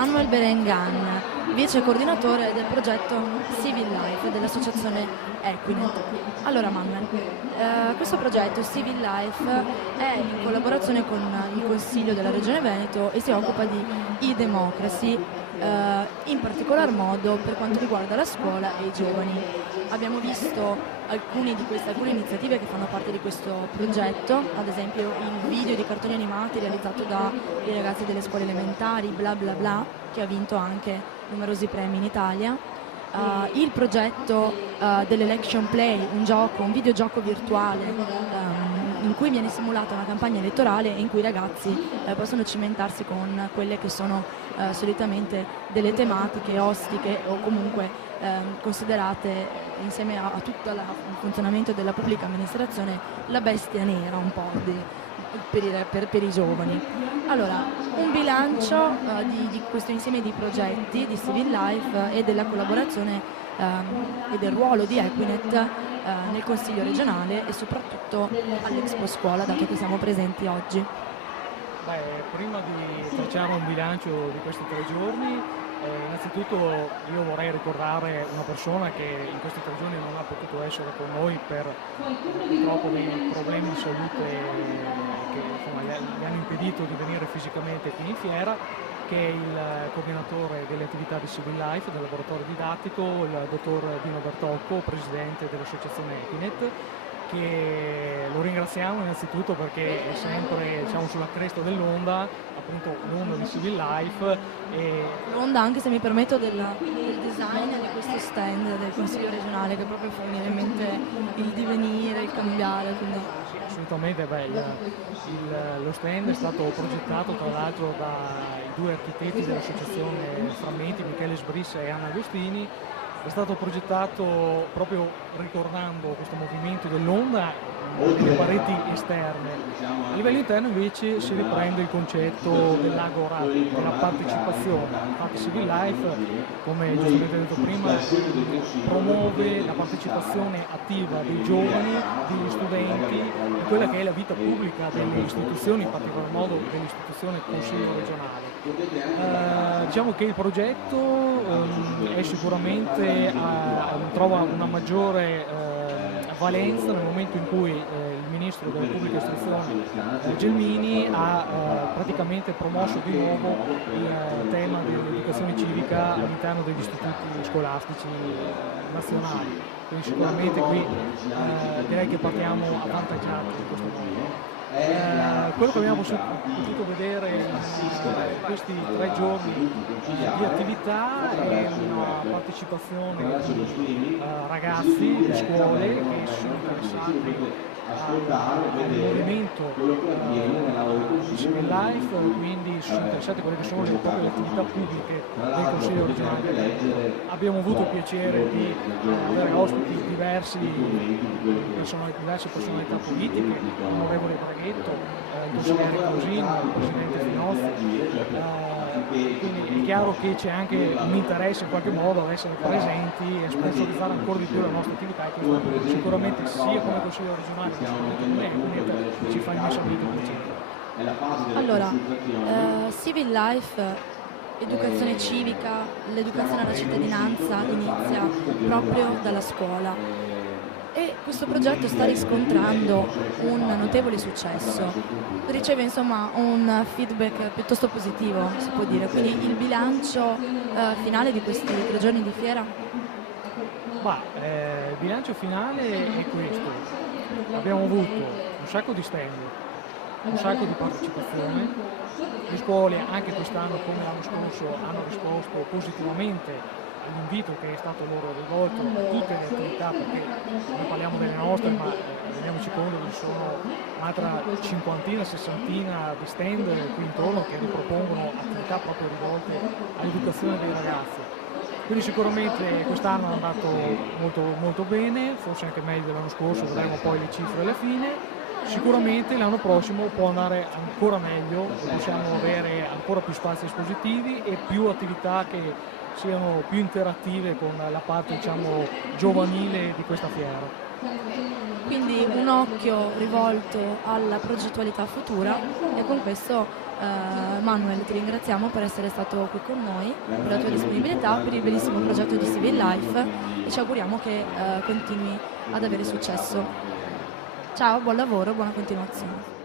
Manuel Berengan, vice coordinatore del progetto Civil Life dell'associazione Equinet. Allora Manuel, questo progetto Civil Life è in collaborazione con il Consiglio della Regione Veneto e si occupa di e-democracy, in particolar modo per quanto riguarda la scuola e i giovani. Abbiamo visto alcune iniziative che fanno parte di questo progetto, ad esempio il video di cartoni animati realizzato dai ragazzi delle scuole elementari, Bla Bla Bla, che ha vinto anche numerosi premi in Italia, il progetto dell'Election Play, un videogioco virtuale in cui viene simulata una campagna elettorale e in cui i ragazzi possono cimentarsi con quelle che sono solitamente delle tematiche ostiche o comunque considerate insieme a tutto il funzionamento della pubblica amministrazione la bestia nera un po' per i giovani. Allora, un bilancio di questo insieme di progetti di Civil Life e della collaborazione e del ruolo di Equinet nel Consiglio regionale e soprattutto all'Expo Scuola, dato che siamo presenti oggi. Prima di tracciare un bilancio di questi 3 giorni, innanzitutto io vorrei ricordare una persona che in questi 3 giorni non ha potuto essere con noi per purtroppo dei problemi di salute che insomma, gli hanno impedito di venire fisicamente qui in fiera, che è il coordinatore delle attività di Civil Life, del laboratorio didattico, il dottor Dino Bertocco, presidente dell'associazione Equinet, che lo ringraziamo innanzitutto perché è sempre sulla cresta dell'onda, appunto l'onda di Civil Life. L'onda, anche se mi permetto, del design di questo stand del Consiglio regionale, che proprio fa venire in mente il divenire, il cambiare. Quindi. Sì, assolutamente, lo stand è stato progettato tra l'altro dai 2 architetti dell'associazione Frammenti, Michele Sbrissa e Anna Agostini. È stato progettato proprio ricordando questo movimento dell'onda nelle pareti esterne. A livello interno invece si riprende il concetto dell'agora, della partecipazione. Infatti Civil Life, come giustamente detto prima, promuove la partecipazione attiva dei giovani, degli studenti, in quella che è la vita pubblica delle istituzioni, in particolar modo dell'istituzione Consiglio regionale. Diciamo che il progetto è sicuramente trova una maggiore valenza nel momento in cui il ministro della pubblica istruzione Gelmini ha praticamente promosso di nuovo il tema dell'educazione civica all'interno degli istituti scolastici nazionali. Quindi sicuramente qui direi che partiamo avvantaggiati in questo modo. Quello che abbiamo potuto vedere in questi 3 giorni di attività è una partecipazione di ragazzi di scuole che si sono interessati al movimento di Civil Life, quindi si sono interessati a quelle che sono proprio le attività pubbliche del Consiglio regionale. Abbiamo avuto il piacere di avere ospiti diverse personalità politiche, l'onorevole Braghetto, il consigliere Cosino, il presidente Finozzi. Quindi è chiaro che c'è anche un interesse in qualche modo ad essere presenti e a sponsorizzare ancora di più la nostra attività, e questo sicuramente sia come Consiglio regionale che come Equinet ci fa immensamente piacere. Allora, Civil Life, educazione civica, l'educazione alla cittadinanza inizia proprio dalla scuola. E questo progetto sta riscontrando un notevole successo, riceve insomma un feedback piuttosto positivo, si può dire. Quindi il bilancio finale di questi 3 giorni di fiera? Il bilancio finale è questo: abbiamo avuto un sacco di stand, un sacco di partecipazione, le scuole anche quest'anno come l'anno scorso hanno risposto positivamente all'invito che è stato loro rivolto a tutte le attività, perché noi parliamo delle nostre, ma rendiamoci conto che ci sono un'altra 50, 60 di stand qui intorno che ripropongono attività proprio rivolte all'educazione dei ragazzi. Quindi sicuramente quest'anno è andato molto, molto bene, forse anche meglio dell'anno scorso, vedremo poi le cifre alla fine. Sicuramente l'anno prossimo può andare ancora meglio, possiamo avere ancora più spazi espositivi e più attività che siano più interattive con la parte giovanile di questa fiera. Quindi un occhio rivolto alla progettualità futura, e con questo Manuel ti ringraziamo per essere stato qui con noi, per la tua disponibilità, per il bellissimo progetto di Civil Life, e ci auguriamo che continui ad avere successo. Ciao, buon lavoro, buona continuazione.